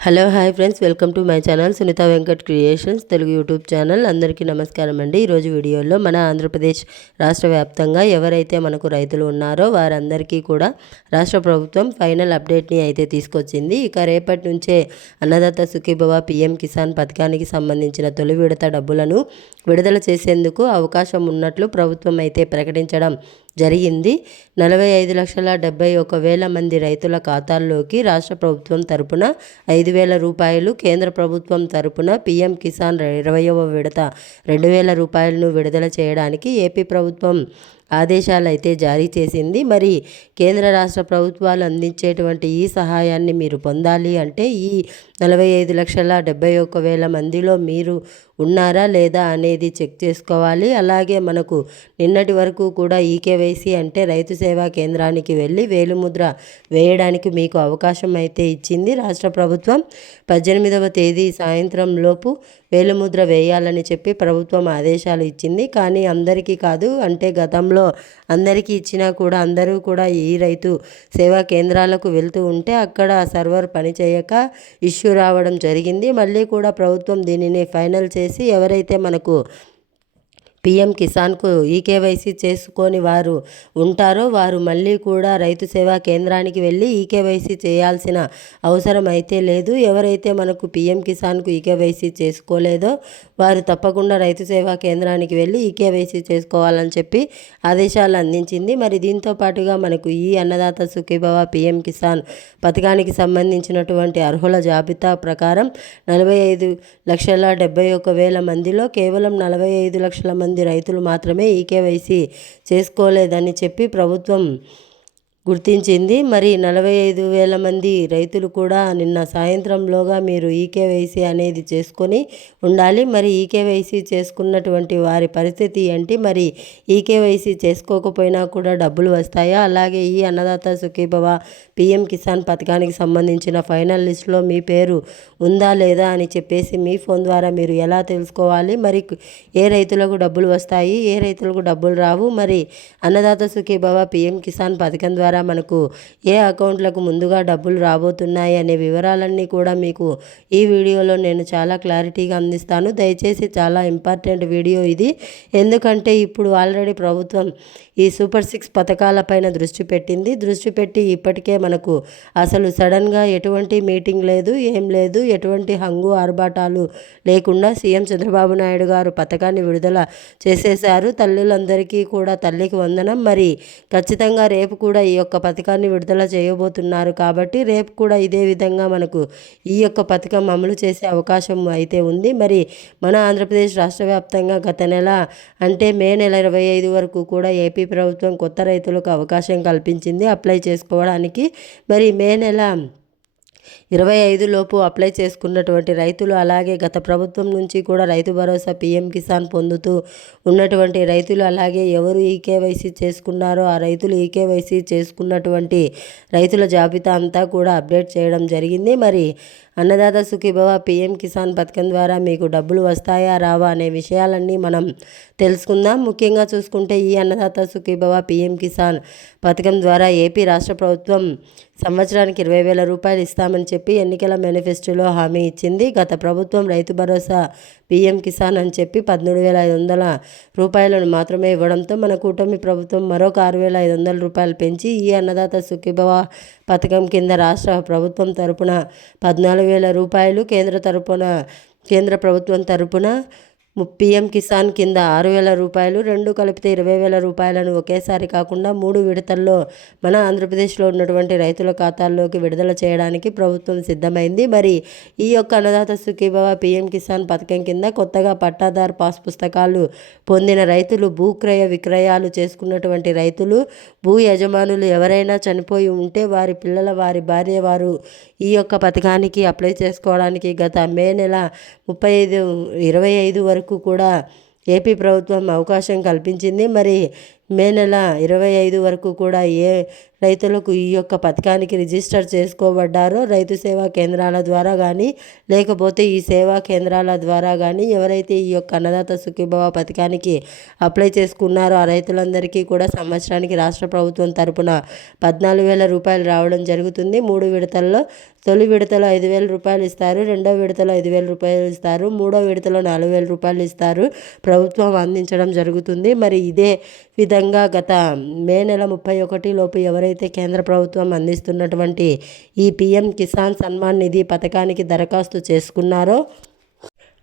Hello hi friends. Welcome to my channel Sunitha Venkat creations Telugu YouTube channel. అందరికీ నమస్కారం అండి. ఈరోజు వీడియోలో మన ఆంధ్రప్రదేశ్ రాష్ట్ర వ్యాప్తంగా ఎవరైతే మనకు రైతులు ఉన్నారో వారందరికీ కూడా రాష్ట్ర ప్రభుత్వం ఫైనల్ అప్డేట్ని అయితే తీసుకొచ్చింది. ఇక రేపటి నుంచే అన్నదాత సుఖీభవ పిఎం కిసాన్ పథకానికి సంబంధించిన తొలి విడత డబ్బులను విడుదల చేసేందుకు అవకాశం ఉన్నట్లు ప్రభుత్వం అయితే ప్రకటించడం జరిగింది. నలభై ఐదు లక్షల డెబ్బై ఒక వేల మంది రైతుల ఖాతాల్లోకి రాష్ట్ర ప్రభుత్వం తరపున ఐదు వేల రూపాయలు కేంద్ర ప్రభుత్వం తరపున పీఎం కిసాన్ ఇరవయవ విడత రెండు వేల రూపాయలను విడుదల చేయడానికి ఏపీ ప్రభుత్వం ఆదేశాలు అయితే జారీ చేసింది. మరి కేంద్ర రాష్ట్ర ప్రభుత్వాలు అందించేటువంటి ఈ సహాయాన్ని మీరు పొందాలి అంటే ఈ నలభై ఐదు లక్షల డెబ్బై ఒక్క వేల మందిలో మీరు ఉన్నారా లేదా అనేది చెక్ చేసుకోవాలి. అలాగే మనకు నిన్నటి వరకు కూడా ఈకేవైసీ అంటే రైతు సేవా కేంద్రానికి వెళ్ళి వేలుముద్ర వేయడానికి మీకు అవకాశం అయితే ఇచ్చింది. రాష్ట్ర ప్రభుత్వం పద్దెనిమిదవ తేదీ సాయంత్రం లోపు వేలుముద్ర వేయాలని చెప్పి ప్రభుత్వం ఆదేశాలు ఇచ్చింది. కానీ అందరికీ కాదు అంటే గతంలో అందరికీ ఇచ్చినా కూడా అందరూ కూడా ఈ రైతు సేవా కేంద్రాలకు వెళ్తూ ఉంటే అక్కడ సర్వర్ పనిచేయక ఇష్యూ రావడం జరిగింది. మళ్ళీ కూడా ప్రభుత్వం దీనిని ఫైనల్ చేసి ఎవరైతే మనకు పిఎం కిసాన్కు ఈకేవైసీ చేసుకొని వారు ఉంటారో వారు మళ్ళీ కూడా రైతు సేవా కేంద్రానికి వెళ్ళి ఈకేవైసీ చేయాల్సిన అవసరం అయితే లేదు. ఎవరైతే మనకు పిఎం కిసాన్కు ఈకేవైసీ చేసుకోలేదో వారు తప్పకుండా రైతు సేవా కేంద్రానికి వెళ్ళి ఈకేవైసీ చేసుకోవాలని చెప్పి ఆదేశాలు అందించింది. మరి దీంతో పాటుగా మనకు ఈ అన్నదాత సుఖీభవ పిఎం కిసాన్ పథకానికి సంబంధించినటువంటి అర్హుల జాబితా ప్రకారం నలభై ఐదు లక్షల డెబ్బై ఒక వేల మందిలో కేవలం నలభై ఐదు లక్షల మంది మంది రైతులు మాత్రమే ఈ కేవైసీ చేసుకోలేదని చెప్పి ప్రభుత్వం గుర్తించింది. మరి నలభై ఐదు వేల మంది రైతులు కూడా నిన్న సాయంత్రంలోగా మీరు ఈకేవైసీ అనేది చేసుకొని ఉండాలి. మరి ఈకేవైసీ చేసుకున్నటువంటి వారి పరిస్థితి ఏంటి? మరి ఈకేవైసీ చేసుకోకపోయినా కూడా డబ్బులు వస్తాయా? అలాగే ఈ అన్నదాత సుఖీభవ పిఎం కిసాన్ పథకానికి సంబంధించిన ఫైనల్ లిస్టులో మీ పేరు ఉందా లేదా అని చెప్పేసి మీ ఫోన్ ద్వారా మీరు ఎలా తెలుసుకోవాలి? మరి ఏ రైతులకు డబ్బులు వస్తాయి? ఏ రైతులకు డబ్బులు రావు? మరి అన్నదాత సుఖీభవ పిఎం కిసాన్ పథకం ద్వారా ద్వారా మనకు ఏ అకౌంట్లకు ముందుగా డబ్బులు రాబోతున్నాయి అనే వివరాలన్నీ కూడా మీకు ఈ వీడియోలో నేను చాలా క్లారిటీగా అందిస్తాను. దయచేసి చాలా ఇంపార్టెంట్ వీడియో ఇది. ఎందుకంటే ఇప్పుడు ఆల్రెడీ ప్రభుత్వం ఈ సూపర్ సిక్స్ పథకాలపైన దృష్టి పెట్టింది. దృష్టి పెట్టి ఇప్పటికే మనకు అసలు సడన్గా ఎటువంటి మీటింగ్ లేదు ఏం లేదు ఎటువంటి హంగు ఆర్భాటాలు లేకుండా సీఎం చంద్రబాబు నాయుడు గారు పథకాన్ని విడుదల చేసేశారు. తల్లులందరికీ కూడా తల్లికి వందనం. మరి ఖచ్చితంగా రేపు కూడా ఈ యొక్క పథకాన్ని విడుదల చేయబోతున్నారు కాబట్టి రేపు కూడా ఇదే విధంగా మనకు ఈ యొక్క పథకం అమలు చేసే అవకాశం అయితే ఉంది. మరి మన ఆంధ్రప్రదేశ్ రాష్ట్ర వ్యాప్తంగా గత నెల అంటే మే నెల ఇరవై ఐదు వరకు కూడా ఏపీ ప్రభుత్వం కొత్త రైతులకు అవకాశం కల్పించింది. అప్లై చేసుకోవడానికి మరి మే నెల ఇరవై ఐదు లోపు అప్లై చేసుకున్నటువంటి రైతులు అలాగే గత ప్రభుత్వం నుంచి కూడా రైతు భరోసా పీఎం కిసాన్ పొందుతూ ఉన్నటువంటి రైతులు అలాగే ఎవరు ఈకేవైసీ చేసుకున్నారో ఆ రైతులు ఈకేవైసీ చేసుకున్నటువంటి రైతుల జాబితా అంతా కూడా అప్డేట్ చేయడం జరిగింది. మరి అన్నదాత సుఖీభవ పీఎం కిసాన్ పథకం ద్వారా మీకు డబ్బులు వస్తాయా రావా అనే విషయాలన్నీ మనం తెలుసుకుందాం. ముఖ్యంగా చూసుకుంటే ఈ అన్నదాత సుఖీభవ పీఎం కిసాన్ పథకం ద్వారా ఏపీ రాష్ట్ర ప్రభుత్వం సంవత్సరానికి ఇరవై వేల రూపాయలు ఇస్తామని చెప్పి ఎన్నికల మేనిఫెస్టోలో హామీ ఇచ్చింది. గత ప్రభుత్వం రైతు భరోసా పీఎం కిసాన్ అని చెప్పి పద్మూడు వేల ఐదు వందల రూపాయలను మాత్రమే ఇవ్వడంతో మన కూటమి ప్రభుత్వం మరొక ఆరు వేల ఐదు వందల రూపాయలు పెంచి ఈ అన్నదాత సుఖీభవ పథకం కింద రాష్ట్ర ప్రభుత్వం తరపున పద్నాలుగు వేల రూపాయలు కేంద్ర తరపున కేంద్ర ప్రభుత్వం తరపున పిఎం కిసాన్ కింద ఆరు వేల రూపాయలు రెండు కలిపితే ఇరవై వేల రూపాయలను ఒకేసారి కాకుండా మూడు విడతల్లో మన ఆంధ్రప్రదేశ్లో ఉన్నటువంటి రైతుల ఖాతాల్లోకి విడుదల చేయడానికి ప్రభుత్వం సిద్ధమైంది. మరి ఈ యొక్క అన్నదాత సుఖీభవ పిఎం కిసాన్ పథకం కింద కొత్తగా పట్టాదారు పాస్ పుస్తకాలు పొందిన రైతులు భూక్రయ విక్రయాలు చేసుకున్నటువంటి రైతులు భూ యజమానులు ఎవరైనా చనిపోయి ఉంటే వారి పిల్లల వారి భార్య వారు ఈ యొక్క పథకానికి అప్లై చేసుకోవడానికి గత మే నెల ముప్పై ఐదు ఇరవై ఐదు వరకు కూడా ఏపీ ప్రభుత్వం అవకాశం కల్పించింది. మరి మే నెల ఇరవై ఐదు వరకు కూడా ఏ రైతులకు ఈ యొక్క పథకానికి రిజిస్టర్ చేసుకోబడ్డారో రైతు సేవా కేంద్రాల ద్వారా కానీ లేకపోతే ఈ సేవా కేంద్రాల ద్వారా కానీ ఎవరైతే ఈ యొక్క అన్నదాత సుఖీభవ పథకానికి అప్లై చేసుకున్నారో ఆ రైతులందరికీ కూడా సంవత్సరానికి రాష్ట్ర ప్రభుత్వం తరపున పద్నాలుగు వేల రూపాయలు రావడం జరుగుతుంది. మూడు విడతల్లో తొలి విడతలో ఐదు వేల రూపాయలు ఇస్తారు రెండో విడతలో ఐదు వేల రూపాయలు ఇస్తారు మూడో విడతలో నాలుగు వేల రూపాయలు ఇస్తారు. ప్రభుత్వం అందించడం జరుగుతుంది. మరి ఇదే విధంగా గత మే నెల ముప్పై ఒకటి లోపు ఎవరైతే కేంద్ర ప్రభుత్వం అందిస్తున్నటువంటి ఈ పిఎం కిసాన్ సన్మాన్ నిధి పథకానికి దరఖాస్తు చేసుకున్నారో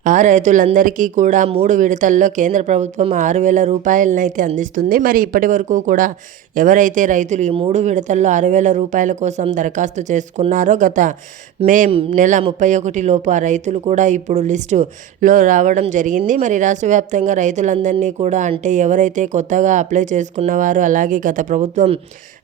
ఆ రైతులందరికీ కూడా మూడు విడతల్లో కేంద్ర ప్రభుత్వం ఆరు వేల రూపాయలనైతే అందిస్తుంది. మరి ఇప్పటి వరకు కూడా ఎవరైతే రైతులు ఈ మూడు విడతల్లో ఆరు వేల రూపాయల కోసం దరఖాస్తు చేసుకున్నారో గత మే నెల ముప్పై ఒకటి లోపు ఆ రైతులు కూడా ఇప్పుడు లిస్టులో రావడం జరిగింది. మరి రాష్ట్ర వ్యాప్తంగా రైతులందరినీ కూడా అంటే ఎవరైతే కొత్తగా అప్లై చేసుకున్నవారు అలాగే గత ప్రభుత్వం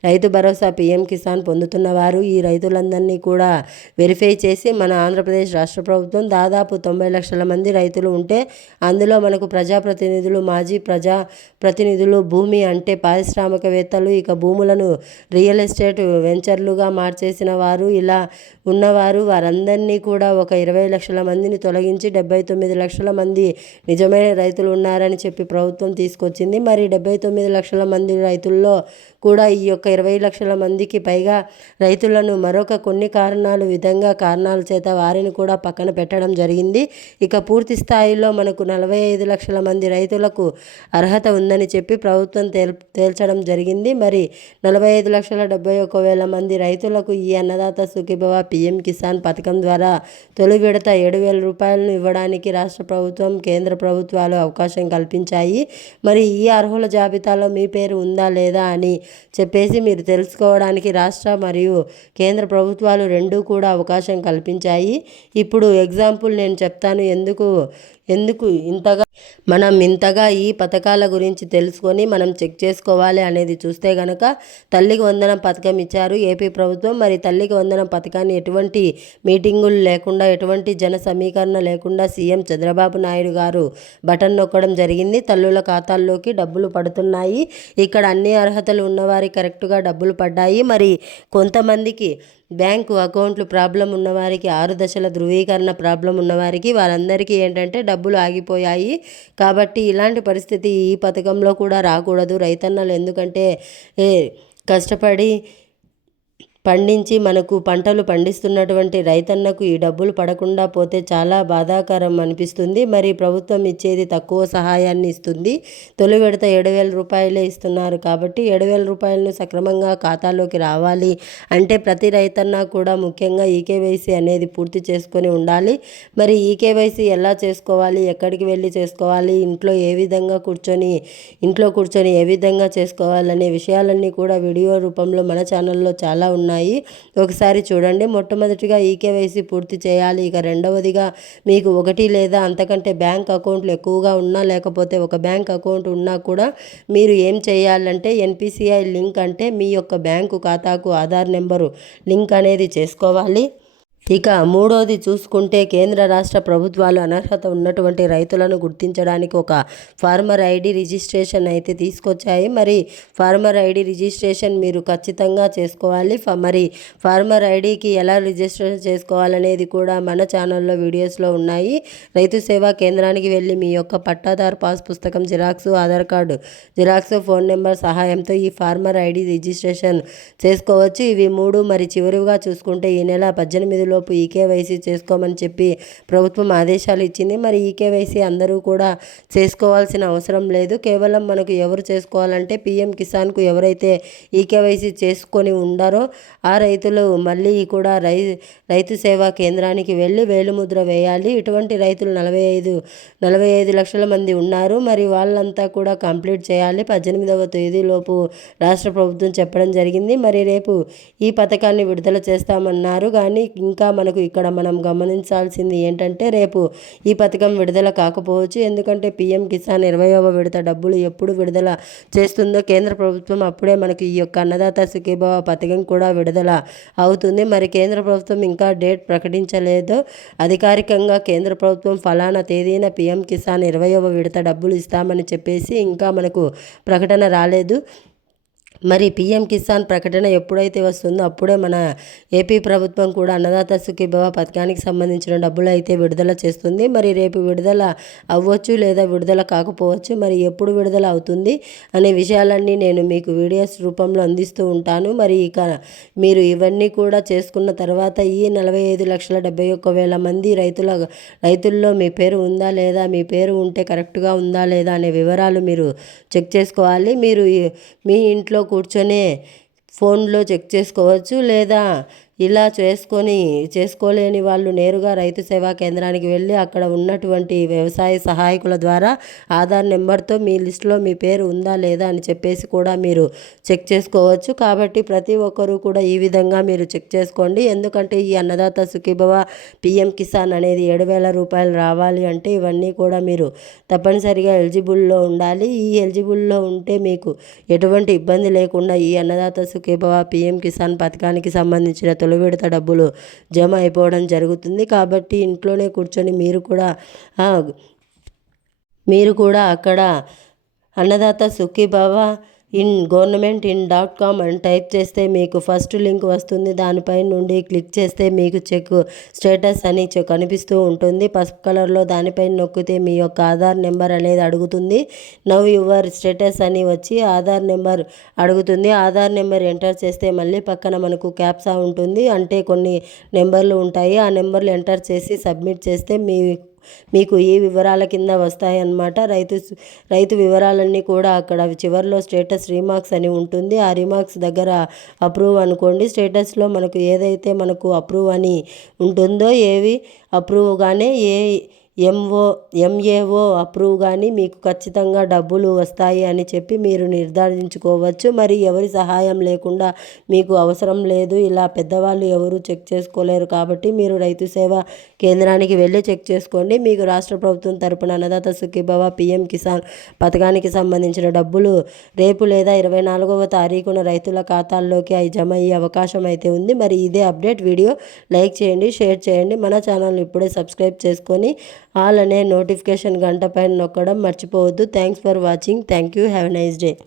రైతు భరోసా పీఎం కిసాన్ పొందుతున్నవారు ఈ రైతులందరినీ కూడా వెరిఫై చేసి మన ఆంధ్రప్రదేశ్ రాష్ట్ర ప్రభుత్వం దాదాపు తొంభై లక్షల మంది మంది రైతులు ఉంటే అందులో మనకు ప్రజాప్రతినిధులు మాజీ ప్రజా ప్రతినిధులు భూమి అంటే పారిశ్రామికవేత్తలు ఇక భూములను రియల్ ఎస్టేట్ వెంచర్లుగా మార్చేసిన వారు ఇలా ఉన్నవారు వారందరినీ కూడా ఒక ఇరవై లక్షల మందిని తొలగించి డెబ్బై తొమ్మిది లక్షల మంది నిజమైన రైతులు ఉన్నారని చెప్పి ప్రభుత్వం తీసుకొచ్చింది. మరి డెబ్బై తొమ్మిది లక్షల మంది రైతుల్లో కూడా ఈ యొక్క ఇరవై లక్షల మందికి పైగా రైతులను మరొక కొన్ని కారణాలు విధంగా కారణాల చేత వారిని కూడా పక్కన పెట్టడం జరిగింది. ఇక పూర్తి స్థాయిలో మనకు నలభై ఐదు లక్షల మంది రైతులకు అర్హత ఉందని చెప్పి ప్రభుత్వం తేల్ తేల్చడం జరిగింది. మరి నలభై ఐదు లక్షల డెబ్బై ఒక వేల మంది రైతులకు ఈ అన్నదాత సుఖీభవ పిఎం కిసాన్ పథకం ద్వారా తొలి విడత ఏడు వేల రూపాయలను ఇవ్వడానికి రాష్ట్ర ప్రభుత్వం కేంద్ర ప్రభుత్వాలు అవకాశం కల్పించాయి. మరి ఈ అర్హుల జాబితాలో మీ పేరు ఉందా లేదా అని చెప్పేసి మీరు తెలుసుకోవడానికి రాష్ట్ర మరియు కేంద్ర ప్రభుత్వాలు రెండూ కూడా అవకాశం కల్పించాయి. ఇప్పుడు ఎగ్జాంపుల్ నేను చెప్తాను. ఎందుకు ఎందుకు ఇంతగా మనం ఇంతగా ఈ పథకాల గురించి తెలుసుకొని మనం చెక్ చేసుకోవాలి అనేది చూస్తే గనక తల్లికి వందనం పథకం ఇచ్చారు ఏపీ ప్రభుత్వం. మరి తల్లికి వందనం పథకాన్ని ఎటువంటి మీటింగులు లేకుండా ఎటువంటి జన సమీకరణ లేకుండా సీఎం చంద్రబాబు నాయుడు గారు బటన్ నొక్కడం జరిగింది. తల్లుల ఖాతాల్లోకి డబ్బులు పడుతున్నాయి. ఇక్కడ అన్ని అర్హతలు ఉన్నవారి కరెక్ట్గా డబ్బులు పడ్డాయి. మరి కొంతమందికి బ్యాంకు అకౌంట్లు ప్రాబ్లం ఉన్నవారికి ఆరు దశల ధృవీకరణ ప్రాబ్లం ఉన్నవారికి వారందరికీ ఏంటంటే డబ్బులు ఆగిపోయాయి. కాబట్టి ఇలాంటి పరిస్థితి ఈ పథకంలో కూడా రాకూడదు. రైతన్నలు ఎందుకంటే ఏ కష్టపడి పండించి మనకు పంటలు పండిస్తున్నటువంటి రైతన్నకు ఈ డబ్బులు పడకుండా పోతే చాలా బాధాకరం అనిపిస్తుంది. మరి ప్రభుత్వం ఇచ్చేది తక్కువ సహాయాన్ని ఇస్తుంది. తొలి విడత ఏడు వేల రూపాయలే ఇస్తున్నారు కాబట్టి ఏడు వేల రూపాయలను సక్రమంగా ఖాతాలోకి రావాలి అంటే ప్రతి రైతన్న కూడా ముఖ్యంగా ఈకేవైసీ అనేది పూర్తి చేసుకొని ఉండాలి. మరి ఈకేవైసీ ఎలా చేసుకోవాలి? ఎక్కడికి వెళ్ళి చేసుకోవాలి? ఇంట్లో ఏ విధంగా కూర్చొని ఇంట్లో కూర్చొని ఏ విధంగా చేసుకోవాలనే విషయాలన్నీ కూడా వీడియో రూపంలో మన ఛానల్లో చాలా ఉన్నాయి. ఉన్నాయి. ఒకసారి చూడండి. మొట్టమొదటిగా ఈకేవైసీ పూర్తి చేయాలి. ఇక రెండవదిగా మీకు ఒకటి లేదా అంతకంటే బ్యాంక్ అకౌంట్లు ఎక్కువగా ఉన్నా లేకపోతే ఒక బ్యాంక్ అకౌంట్ ఉన్నా కూడా మీరు ఏం చేయాలంటే ఎన్పిసిఐ లింక్ అంటే మీ యొక్క బ్యాంకు ఖాతాకు ఆధార్ నెంబరు లింక్ అనేది చేసుకోవాలి. ఇక మూడోది చూసుకుంటే కేంద్ర రాష్ట్ర ప్రభుత్వాలు అనర్హత ఉన్నటువంటి రైతులను గుర్తించడానికి ఒక ఫార్మర్ ఐడి రిజిస్ట్రేషన్ అయితే తీసుకొచ్చాయి. మరి ఫార్మర్ ఐడి రిజిస్ట్రేషన్ మీరు ఖచ్చితంగా చేసుకోవాలి. మరి ఫార్మర్ ఐడికి ఎలా రిజిస్ట్రేషన్ చేసుకోవాలనేది కూడా మన ఛానల్లో వీడియోస్లో ఉన్నాయి. రైతు సేవా కేంద్రానికి వెళ్ళి మీ యొక్క పట్టాదారు పాస్ పుస్తకం xerox Aadhaar card xerox phone number సహాయంతో ఈ ఫార్మర్ ఐడి రిజిస్ట్రేషన్ చేసుకోవచ్చు. ఇవి మూడు మరి చివరిగా చూసుకుంటే ఈ నెల పద్దెనిమిదిలో లోపు ఈ కేవైసీ చేసుకోమని చెప్పి ప్రభుత్వం ఆదేశాలు ఇచ్చింది. మరి ఈ కేవైసీ అందరూ కూడా చేసుకోవాల్సిన అవసరం లేదు. కేవలం మనకు ఎవరు చేసుకోవాలంటే పిఎం కిసాన్కు ఎవరైతే ఈ కేవైసీ చేసుకొని ఉండారో ఆ రైతులు మళ్ళీ కూడా రై రైతు సేవా కేంద్రానికి వెళ్ళి వేలుముద్ర వేయాలి. ఇటువంటి రైతులు నలభై ఐదు నలభై ఐదు లక్షల మంది ఉన్నారు. మరి వాళ్ళంతా కూడా కంప్లీట్ చేయాలి. పద్దెనిమిదవ తేదీలోపు రాష్ట్ర ప్రభుత్వం చెప్పడం జరిగింది. మరి రేపు ఈ పథకాన్ని విడుదల చేస్తామన్నారు. కానీ ఇంకా ఇంకా మనకు ఇక్కడ మనం గమనించాల్సింది ఏంటంటే రేపు ఈ పథకం విడుదల కాకపోవచ్చు. ఎందుకంటే పీఎం కిసాన్ ఇరవైవ విడత డబ్బులు ఎప్పుడు విడుదల చేస్తుందో కేంద్ర ప్రభుత్వం అప్పుడే మనకు ఈ యొక్క అన్నదాత సుఖీభావ పథకం కూడా విడుదల అవుతుంది. మరి కేంద్ర ప్రభుత్వం ఇంకా డేట్ ప్రకటించలేదు. అధికారికంగా కేంద్ర ప్రభుత్వం ఫలానా తేదీన పీఎం కిసాన్ ఇరవైవ విడత డబ్బులు ఇస్తామని చెప్పేసి ఇంకా మనకు ప్రకటన రాలేదు. మరి పీఎం కిసాన్ ప్రకటన ఎప్పుడైతే వస్తుందో అప్పుడే మన ఏపీ ప్రభుత్వం కూడా అన్నదాత సుఖీభవ పథకానికి సంబంధించిన డబ్బులు అయితే విడుదల చేస్తుంది. మరి రేపు విడుదల అవ్వచ్చు లేదా విడుదల కాకపోవచ్చు మరి ఎప్పుడు విడుదల అవుతుంది అనే విషయాలన్నీ నేను మీకు వీడియోస్ రూపంలో అందిస్తూ ఉంటాను. మరి ఇక మీరు ఇవన్నీ కూడా చేసుకున్న తర్వాత ఈ నలభై ఐదు లక్షల డెబ్బై ఒక్క వేల మంది రైతుల రైతుల్లో మీ పేరు ఉందా లేదా మీ పేరు ఉంటే కరెక్ట్గా ఉందా లేదా అనే వివరాలు మీరు చెక్ చేసుకోవాలి. మీరు మీ ఇంట్లో కూర్చొని ఫోన్లో చెక్ చేసుకోవచ్చు లేదా ఇలా చేసుకొని చేసుకోలేని వాళ్ళు నేరుగా రైతు సేవా కేంద్రానికి వెళ్ళి అక్కడ ఉన్నటువంటి వ్యవసాయ సహాయకుల ద్వారా ఆధార్ నెంబర్తో మీ లిస్టులో మీ పేరు ఉందా లేదా అని చెప్పేసి కూడా మీరు చెక్ చేసుకోవచ్చు. కాబట్టి ప్రతి ఒక్కరూ కూడా ఈ విధంగా మీరు చెక్ చేసుకోండి. ఎందుకంటే ఈ అన్నదాత సుఖీభవ పిఎం కిసాన్ అనేది ఏడు వేల రూపాయలు రావాలి అంటే ఇవన్నీ కూడా మీరు తప్పనిసరిగా ఎలిజిబుల్లో ఉండాలి. ఈ ఎలిజిబుల్లో ఉంటే మీకు ఎటువంటి ఇబ్బంది లేకుండా ఈ అన్నదాత సుఖీభవ పిఎం కిసాన్ పథకానికి సంబంధించిన తొలి విడత డబ్బులు జమ అయిపోవడం జరుగుతుంది. కాబట్టి ఇంట్లోనే కూర్చొని మీరు కూడా మీరు కూడా అక్కడ Annadata Sukhibhava in government in dot com అని టైప్ చేస్తే మీకు ఫస్ట్ లింక్ వస్తుంది. దానిపై నుండి క్లిక్ చేస్తే మీకు చెక్ స్టేటస్ అని చె- కనిపిస్తూ ఉంటుంది. పసుపు కలర్లో దానిపైన నొక్కితే మీ యొక్క ఆధార్ నెంబర్ అనేది అడుగుతుంది. నవ్ యువర్ స్టేటస్ అని వచ్చి ఆధార్ నెంబర్ అడుగుతుంది. ఆధార్ నెంబర్ ఎంటర్ చేస్తే మళ్ళీ పక్కన మనకు క్యాప్సా ఉంటుంది. అంటే కొన్ని నెంబర్లు ఉంటాయి. ఆ నెంబర్లు ఎంటర్ చేసి సబ్మిట్ చేస్తే మీ మీకు ఈ వివరాల కింద వస్తాయి అన్నమాట రైతు రైతు వివరాలన్నీ కూడా అక్కడ చివరిలో స్టేటస్ రీమార్క్స్ అని ఉంటుంది. ఆ రీమార్క్స్ దగ్గర అప్రూవ్ అనుకోండి. స్టేటస్లో మనకు ఏదైతే మనకు అప్రూవ్ అని ఉంటుందో ఏవి అప్రూవ్గానే ఏ ఎంఓ ఎంఏఓ అప్రూవ్ కానీ మీకు ఖచ్చితంగా డబ్బులు వస్తాయి అని చెప్పి మీరు నిర్ధారించుకోవచ్చు. మరి ఎవరి సహాయం లేకుండా మీకు అవసరం లేదు. ఇలా పెద్దవాళ్ళు ఎవరు చెక్ చేసుకోలేరు కాబట్టి మీరు రైతు సేవా కేంద్రానికి వెళ్ళి చెక్ చేసుకోండి. మీకు రాష్ట్ర ప్రభుత్వం తరపున అన్నదాత సుఖీభవ పిఎం కిసాన్ పథకానికి సంబంధించిన డబ్బులు రేపు లేదా ఇరవై నాలుగవ తారీఖున రైతుల ఖాతాల్లోకి అవి జమ అయ్యే అవకాశం అయితే ఉంది. మరి ఇదే అప్డేట్. వీడియో లైక్ చేయండి షేర్ చేయండి. మన ఛానల్ ఇప్పుడే సబ్స్క్రైబ్ చేసుకొని ఆల్ అనే నోటిఫికేషన్ గంట పైన నొక్కడం మర్చిపోవద్దు. Thanks for watching. Thank you. Have nice day.